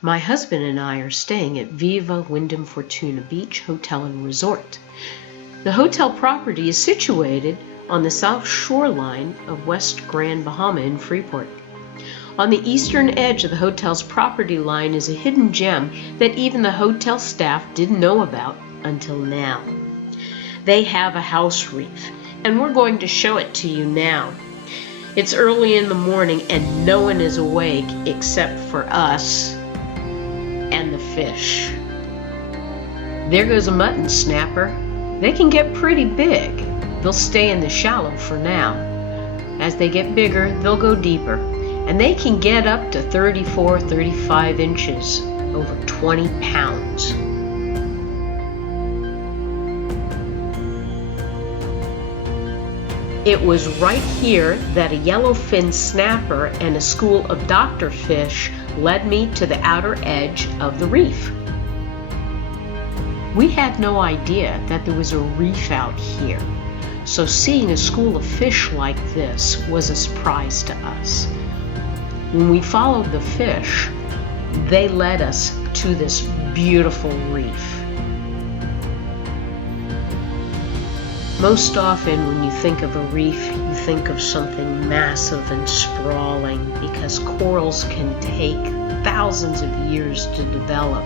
My husband and I are staying at Viva Wyndham Fortuna Beach Hotel and Resort. The hotel property is situated on the south shoreline of West Grand Bahama in Freeport. On the eastern edge of the hotel's property line is a hidden gem that even the hotel staff didn't know about until now. They have a house reef, and we're going to show it to you now. It's early in the morning and no one is awake except for us and the fish. There goes a mutton snapper. They can get pretty big. They'll stay in the shallow for now. As they get bigger, they'll go deeper, and they can get up to 34, 35 inches, over 20 pounds. It was right here that a yellowfin snapper and a school of doctor fish led me to the outer edge of the reef. We had no idea that there was a reef out here, so seeing a school of fish like this was a surprise to us. When we followed the fish, they led us to this beautiful reef. Most often when you think of a reef, you think of something massive and sprawling because corals can take thousands of years to develop.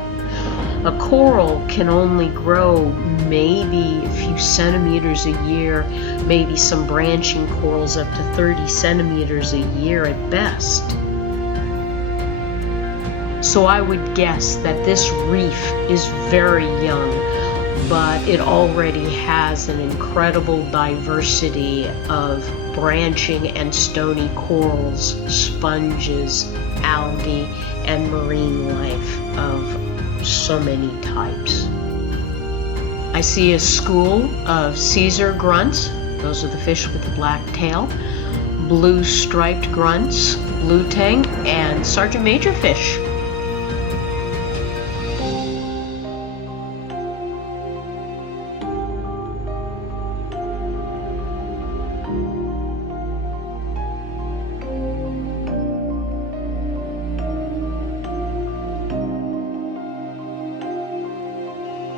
A coral can only grow maybe a few centimeters a year, maybe some branching corals up to 30 centimeters a year at best. So I would guess that this reef is very young, but it already has an incredible diversity of branching and stony corals, sponges, algae, and marine life of so many types. I see a school of Caesar grunts. Those are the fish with the black tail. Blue striped grunts, blue tang, and sergeant major fish.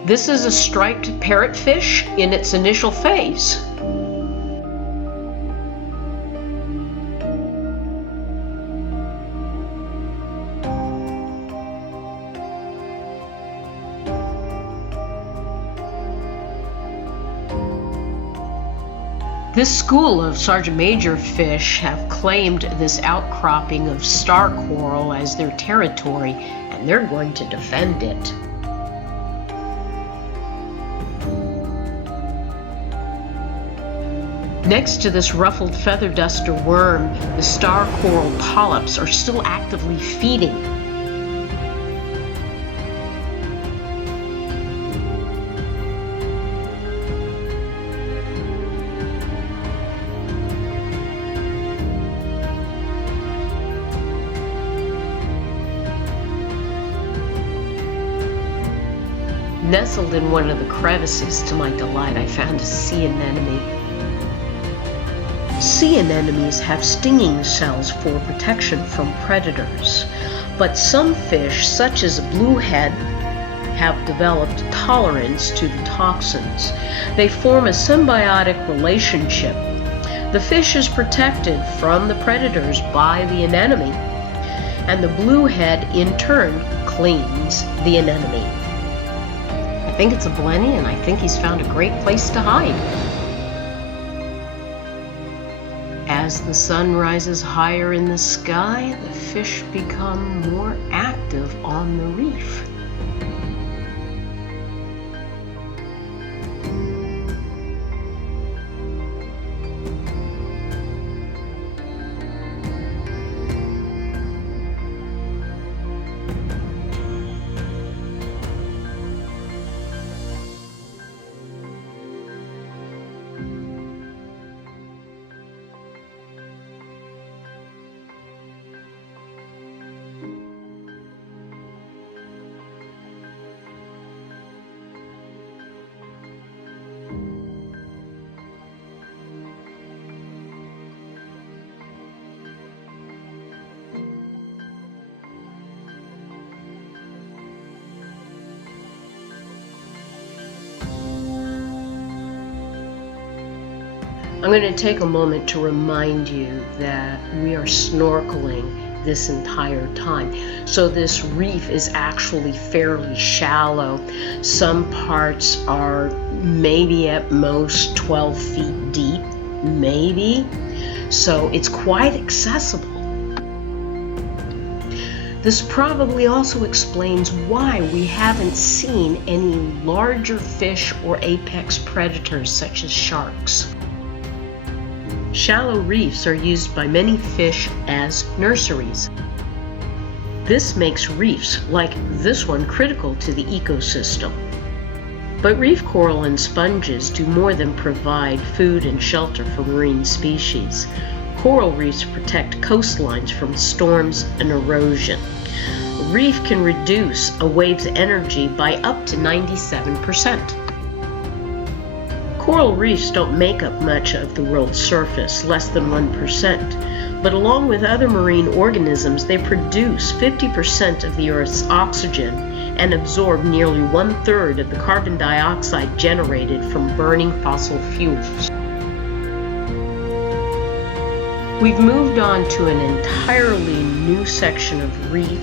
This is a striped parrotfish in its initial phase. This school of sergeant major fish have claimed this outcropping of star coral as their territory, and they're going to defend it. Next to this ruffled feather duster worm, the star coral polyps are still actively feeding. Nestled in one of the crevices, to my delight, I found a sea anemone. Sea anemones have stinging cells for protection from predators, but some fish, such as bluehead, have developed tolerance to the toxins. They form a symbiotic relationship. The fish is protected from the predators by the anemone, and the bluehead in turn cleans the anemone. I think it's a blenny, and I think he's found a great place to hide. As the sun rises higher in the sky, the fish become more active on the reef. I'm going to take a moment to remind you that we are snorkeling this entire time. So this reef is actually fairly shallow. Some parts are maybe at most 12 feet deep, maybe. So it's quite accessible. This probably also explains why we haven't seen any larger fish or apex predators such as sharks. Shallow reefs are used by many fish as nurseries. This makes reefs like this one critical to the ecosystem. But reef coral and sponges do more than provide food and shelter for marine species. Coral reefs protect coastlines from storms and erosion. A reef can reduce a wave's energy by up to 97%. Coral reefs don't make up much of the world's surface, less than 1%, but along with other marine organisms, they produce 50% of the Earth's oxygen and absorb nearly 1/3 of the carbon dioxide generated from burning fossil fuels. We've moved on to an entirely new section of reef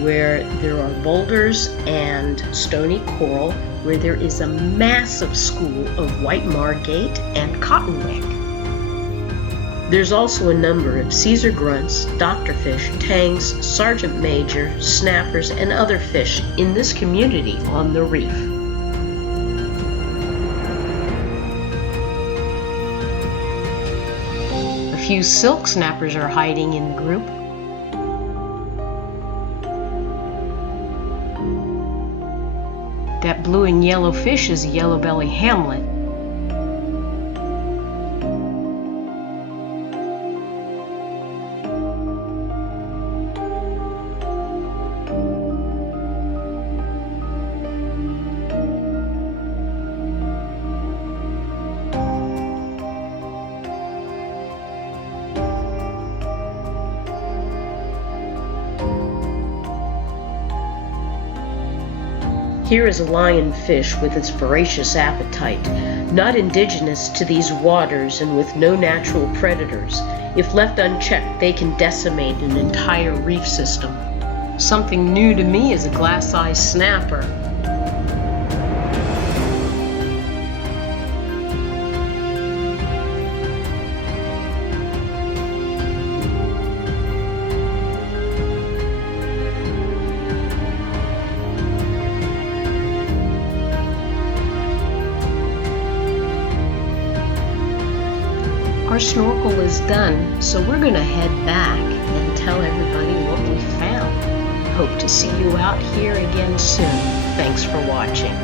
where there are boulders and stony coral, where there is a massive school of white margate and cottonwick. There's also a number of Caesar grunts, doctorfish, tangs, sergeant major, snappers, and other fish in this community on the reef. A few silk snappers are hiding in the group. That blue and yellow fish is a yellow belly hamlet. Here is a lionfish with its voracious appetite, not indigenous to these waters and with no natural predators. If left unchecked, they can decimate an entire reef system. Something new to me is a glass-eye snapper. Our snorkel is done, so we're going to head back and tell everybody what we found. Hope to see you out here again soon. Thanks for watching.